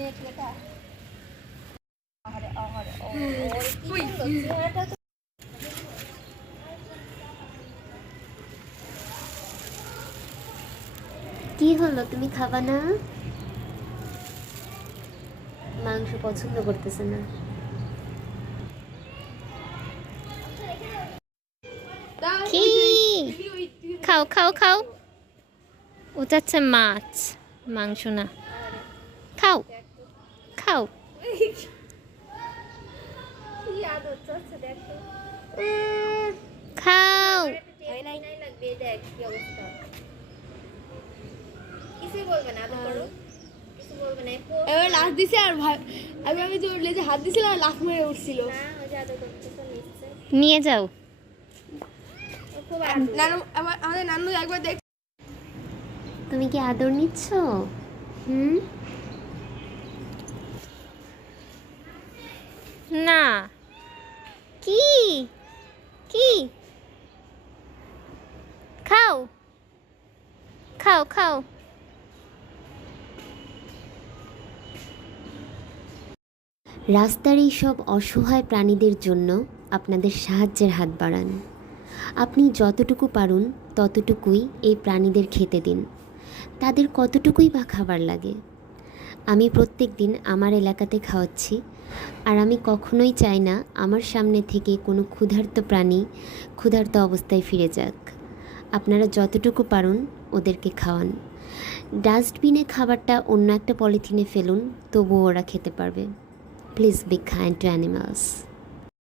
ও কি কি হলো? তুমি খাবা না? মাংস পছন্দ করতেছে না। খাও খাও খাও। ওটা হচ্ছে মাছ, মাংস না। খাও। খাও। কি আদর চলছে দেখো। খাও। নাই নাই লাগবে দেখ কি অবস্থা। কিছুই বলবে না আদর করো। কিছু বলবে না একটু। এবার লাফ দিছে আর আমি লেজে হাত দিছিলাম মেরে উঠছিল। যে নিয়ে যাও। নানু আমাদের নানু একবার দেখ। তুমি কি আদর নিচ্ছ? হুম? না। কি? কি? খাও। খাও খাও। রাস্তার এই সব অসহায় প্রাণীদের জন্য আপনাদের সাহায্যের হাত বাড়ান। আপনি যতটুকু পারুন ততটুকুই এই প্রাণীদের খেতে দিন। তাদের কতটুকুই বা খাবার লাগে? আমি প্রত্যেক দিন আমার এলাকাতে খাওয়াচ্ছি। আর আমি কখনোই চাই না আমার সামনে থেকে কোনো ক্ষুধার্ত প্রাণী ক্ষুধার্ত অবস্থায় ফিরে যাক। আপনারা যতটুকু পারুন ওদেরকে খাওয়ান। ডাস্টবিনে খাবারটা অন্য একটা পলিথিনে ফেলুন, তবুও ওরা খেতে পারবে। Please be kind to animals.